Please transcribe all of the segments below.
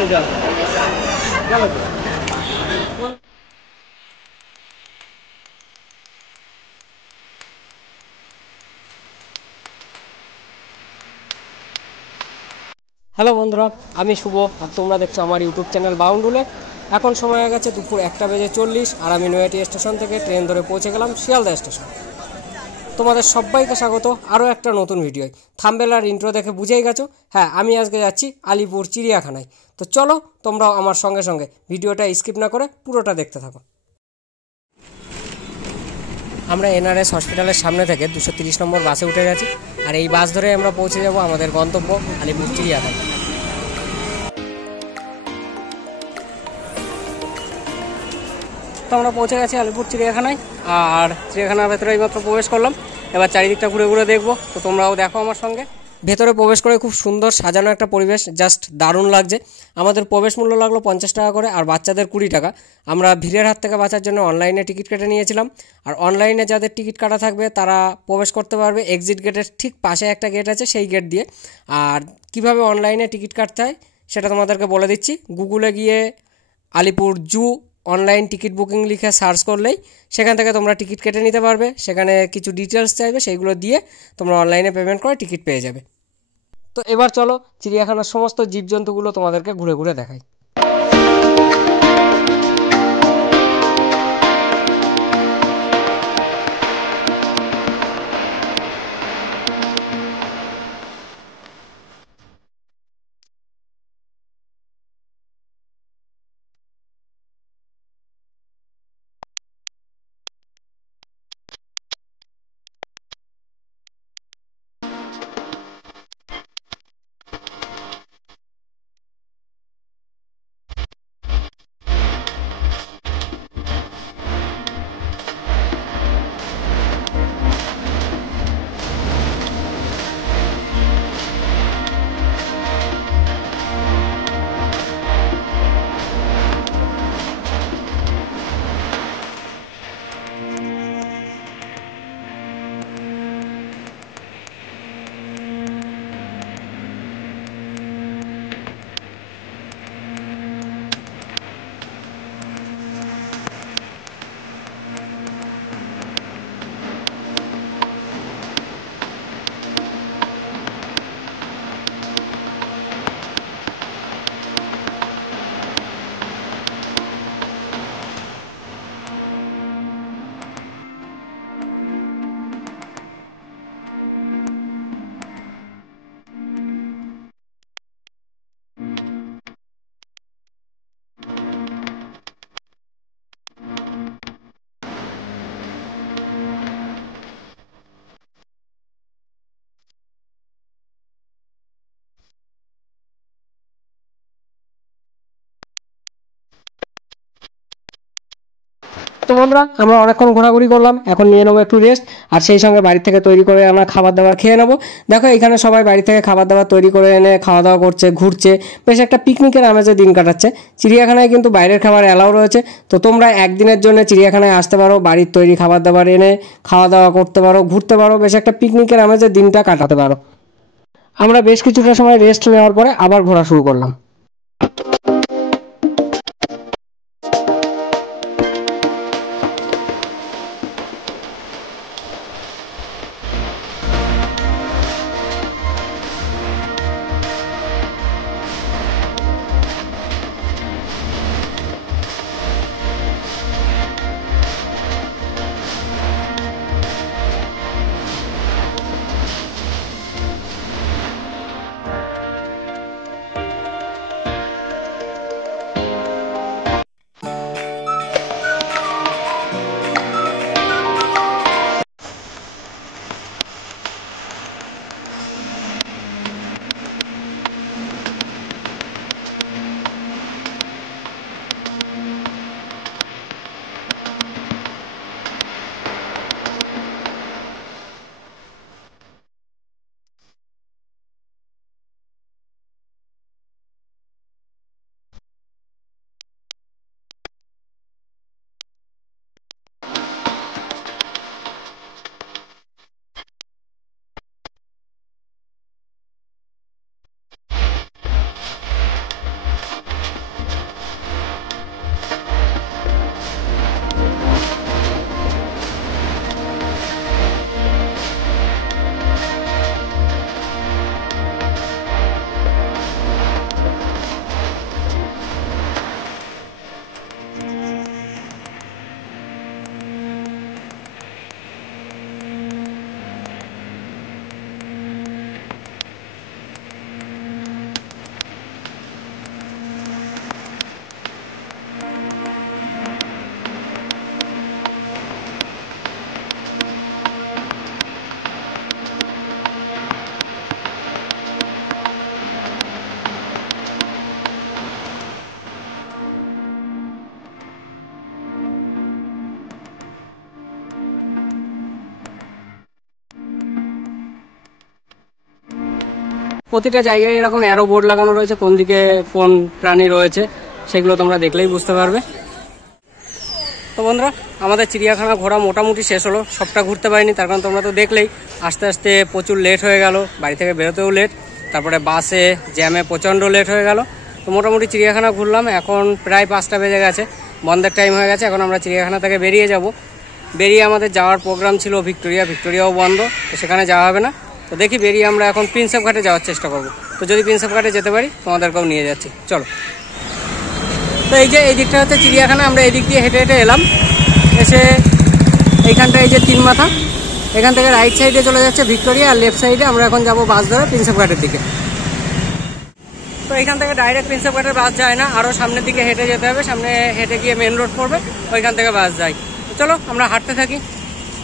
Hello বন্ধুরা, আমি শুভ আর তোমরা দেখছো আমার ইউটিউব চ্যানেল বাউন্ডুলে। এখন সময় হয়ে গেছে দুপুর 1:40 আর আমি নৈহাটি স্টেশন থেকে ট্রেন ধরে পৌঁছে গেলাম শিয়ালদা স্টেশন। তোমাদের সবাইকে স্বাগত আরও একটা নতুন ভিডিওয়। থাম্বনেল আর ইন্ট্রো দেখে বুঝেই গেছো, হ্যাঁ আমি আজকে যাচ্ছি আলিপুর চিড়িয়াখানায়। তো চলো তোমরাও আমার সঙ্গে সঙ্গে ভিডিওটা স্কিপ না করে পুরোটা দেখতে থাকো। আমরা এনআরএস হসপিটালের সামনে থেকে 230 নম্বর বাসে উঠে গেছি, আর এই বাস ধরে আমরা পৌঁছে যাব আমাদের গন্তব্য আলিপুর চিড়িয়াখানা। তো আমরা পৌঁছে গেছি আলিপুর চিড়িয়াখানায়, আর চিড়িয়াখানার ভেতরে এইমাত্র প্রবেশ করলাম। এবার চারিদিকটা ঘুরে ঘুরে দেখবো, তো তোমরাও দেখো আমার সঙ্গে। ভেতরে প্রবেশ করে খুব সুন্দর সাজানো একটা পরিবেশ, জাস্ট দারুণ লাগছে। আমাদের প্রবেশ মূল্য লাগলো 50 টাকা করে, আর বাচ্চাদের 20 টাকা। আমরা ভিড়ের হাত থেকে বাঁচার জন্য অনলাইনে টিকিট কেটে নিয়েছিলাম, আর অনলাইনে যাদের টিকিট কাটা থাকবে তারা প্রবেশ করতে পারবে এক্সিট গেটের ঠিক পাশে একটা গেট আছে, সেই গেট দিয়ে। আর কিভাবে অনলাইনে টিকিট কাটতে হয় সেটা তোমাদেরকে বলে দিচ্ছি। গুগলে গিয়ে আলিপুর জু অনলাইন টিকিট বুকিং লিখে সার্চ করলেই সেখান থেকে তোমরা টিকিট কেটে নিতে পারবে। সেখানে কিছু ডিটেলস চাইবে, সেইগুলো দিয়ে তোমরা অনলাইনে পেমেন্ট করে টিকিট পেয়ে যাবে। তো এবার চলো চিড়িয়াখানার সমস্ত জীবজন্তুগুলো তোমাদেরকে ঘুরে ঘুরে দেখাই। তো বন্ধুরা, আমরা অনেকক্ষণ ঘোরাঘুরি করলাম, এখন নিয়ে নেবো একটু রেস্ট, আর সেই সঙ্গে বাড়ি থেকে তৈরি করে আমরা খাবার দাবার খেয়ে নেবো। দেখো এখানে সবাই বাড়ি থেকে খাবার দাবার তৈরি করে এনে খাওয়া দাওয়া করছে, ঘুরছে, বেশ একটা পিকনিকের আমেজে দিন কাটাচ্ছে। চিড়িয়াখানায় কিন্তু বাইরের খাবার অ্যালাউ রয়েছে, তো তোমরা একদিনের জন্য চিড়িয়াখানায় আসতে পারো, বাড়ির তৈরি খাবার দাবার এনে খাওয়া দাওয়া করতে পারো, ঘুরতে পারো, বেশ একটা পিকনিকের আমেজে দিনটা কাটাতে পারো। আমরা বেশ কিছুটা সময় রেস্ট নেওয়ার পরে আবার ঘোরা শুরু করলাম। প্রতিটা জায়গায় এরকম অ্যারো বোর্ড লাগানো রয়েছে, কোন দিকে কোন প্রাণী রয়েছে সেগুলো তোমরা দেখলেই বুঝতে পারবে। তো বন্ধুরা, আমাদের চিড়িয়াখানা ঘোরা মোটামুটি শেষ হলো। সবটা ঘুরতে পারিনি, তার কারণ তোমরা তো দেখলেই আস্তে আস্তে প্রচুর লেট হয়ে গেল, বাড়ি থেকে বেরোতেও লেট, তারপরে বাসে জ্যামে প্রচণ্ড লেট হয়ে গেল। তো মোটামুটি চিড়িয়াখানা ঘুরলাম, এখন প্রায় 5টা বেজে গেছে, বন্ধের টাইম হয়ে গেছে। এখন আমরা চিড়িয়াখানা থেকে বেরিয়ে যাব। বেরিয়ে আমাদের যাওয়ার প্রোগ্রাম ছিল ভিক্টোরিয়াও বন্ধ, তো সেখানে যাওয়া হবে না। তো দেখি বেরিয়ে আমরা এখন প্রিন্সেপ ঘাটে যাওয়ার চেষ্টা করব। তো যদি প্রিন্সেপ ঘাটে যেতে পারি তোমাদেরকেও নিয়ে যাচ্ছি, চলো। তো এই যে এই দিকটা হচ্ছে চিড়িয়াখানা, আমরা এই দিক দিয়ে হেঁটে হেঁটে এলাম, এসে এইখানটা এই যে 3 মাথা, এখান থেকে রাইট সাইডে চলে যাচ্ছে ভিক্টোরিয়া, আর লেফট সাইডে আমরা এখন যাব বাস ধরে প্রিন্সেপ ঘাটের দিকে। তো এখান থেকে ডাইরেক্ট প্রিন্সেপ ঘাটের বাস যায় না, আরও সামনের দিকে হেঁটে যেতে হবে, সামনে হেঁটে গিয়ে মেন রোড পড়বে, ওইখান থেকে বাস যায়। চলো আমরা হাঁটতে থাকি,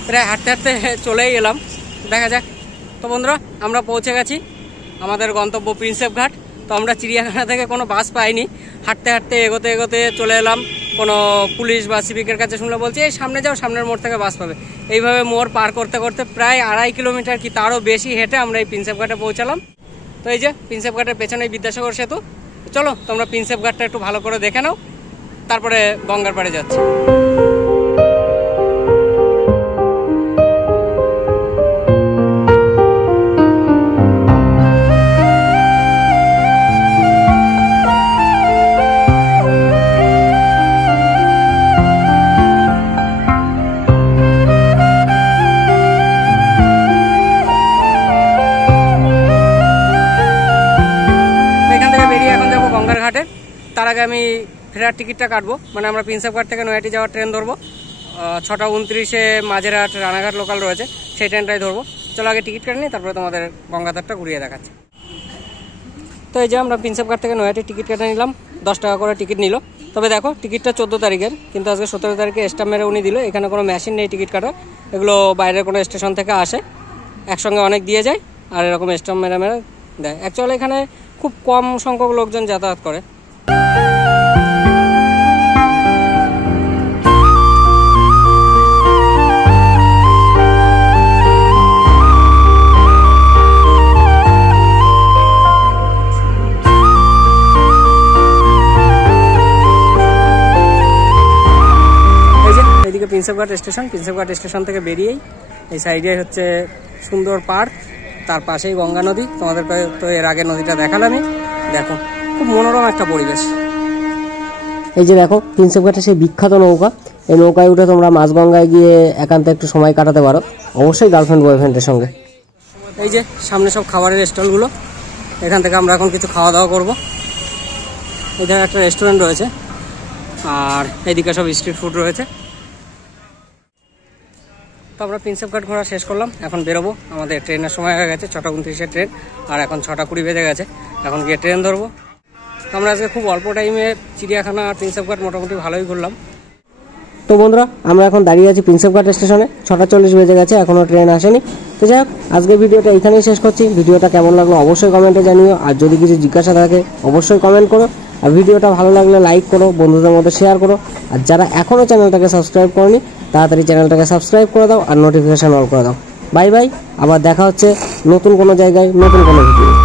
প্রায় হাঁটতে হাঁটতে চলেই এলাম, দেখা যাক। তো বন্ধুরা, আমরা পৌঁছে গেছি আমাদের গন্তব্য প্রিন্সেপ ঘাট। তো আমরা চিড়িয়াখানা থেকে কোনো বাস পাইনি, হাঁটতে হাঁটতে এগোতে এগোতে চলে এলাম কোনো পুলিশ বা সিভিকের কাছে। শুনলে বলছে এই সামনে যাও, সামনের মোড় থেকে বাস পাবে। এইভাবে মোড় পার করতে করতে প্রায় 2.5 কিলোমিটার কি তারও বেশি হেঁটে আমরা এই প্রিন্সেপ ঘাটে পৌঁছালাম। তো এই যে প্রিন্সেপ ঘাটের পেছনেই বিদ্যাসাগর সেতু। চলো তোমরা প্রিন্সেপ ঘাটটা একটু ভালো করে দেখে নাও, তারপরে গঙ্গার পাড়ে যাচ্ছি। তার আগে আমি ফেরার টিকিটটা কাটবো, মানে আমরা প্রিন্সেপ ঘাট থেকে নৈহাটি যাওয়ার ট্রেন ধরবো। 6টা 29-এ মাঝেরহাট রানাঘাট লোকাল রয়েছে, সেই ট্রেনটাই ধরবো। চলো আগে টিকিট কেটে নিই, তারপরে তোমাদের গঙ্গাধারটা ঘুরিয়ে দেখাচ্ছি। তো এই যে আমরা প্রিন্সেপ ঘাট থেকে নৈহাটির টিকিট কেটে নিলাম, 10 টাকা করে টিকিট নিল। তবে দেখো টিকিটটা 14 তারিখের, কিন্তু আজকে 17 তারিখে স্ট্যাম্প মেরে উনি দিল। এখানে কোনো মেশিন নেই টিকিট কাটার, এগুলো বাইরের কোনো স্টেশন থেকে আসে, একসঙ্গে অনেক দিয়ে যায় আর এরকম স্ট্যাম্প মেরে মেরে দেয়। অ্যাকচুয়ালি এখানে খুব কম সংখ্যক লোকজন যাতায়াত করে। প্রিন্সেপ ঘাট স্টেশন থেকে বেরিয়েই এই সাইডে হচ্ছে সুন্দর পার্ক, তার পাশেই গঙ্গা নদী। তোমাদেরকে তো এর আগে নদীটা দেখালামই, দেখো খুব মনোরম একটা পরিবেশ। এই যে দেখো প্রিন্সেপ ঘাটে সেই বিখ্যাত নৌকা, এই নৌকায় উঠে তোমরা মাঝগঙ্গায় গিয়ে একান্তে একটু সময় কাটাতে পারো, অবশ্যই গার্লফ্রেন্ড বয়ফ্রেন্ডের সঙ্গে। এই যে সামনে সব খাবারের স্টলগুলো, এখান থেকে আমরা এখন কিছু খাওয়া দাওয়া করবো। এখানে একটা রেস্টুরেন্ট রয়েছে, আর এইদিকে সব স্ট্রিট ফুড রয়েছে। তো আমরা প্রিন্সেপ ঘাট ঘোরা শেষ করলাম, এখন বেরোবো। আমাদের ট্রেনের সময় হয়ে গেছে, 6টা 29-এর ট্রেন, আর এখন 6টা 20 বেজে গেছে, এখন গিয়ে ট্রেন ধরবো। আমরা আজকে খুব অল্প টাইমে চিড়িয়াখানা আর প্রিন্সেপ ঘাট মোটামুটি ভালোই ঘুরলাম। তো বন্ধুরা, আমরা এখন দাঁড়িয়ে আছি প্রিন্সেপ ঘাট স্টেশনে, 6টা 40 বেজে গেছে, এখনও ট্রেন আসেনি। তো যাই হোক, আজকের ভিডিওটা এখানেই শেষ করছি। ভিডিওটা কেমন লাগলো অবশ্যই কমেন্টে জানিও, আর যদি কিছু জিজ্ঞাসা থাকে অবশ্যই কমেন্ট করো, আর ভিডিওটা ভালো লাগলে লাইক করো, বন্ধুদের মধ্যে শেয়ার করো, আর যারা এখনও চ্যানেলটাকে সাবস্ক্রাইব করনি তাড়াতাড়ি চ্যানেলটাকে সাবস্ক্রাইব করে দাও আর নোটিফিকেশন অল করে দাও। বাই বাই, আবার দেখা হচ্ছে নতুন কোনো জায়গায় নতুন কোনো ভিডিও।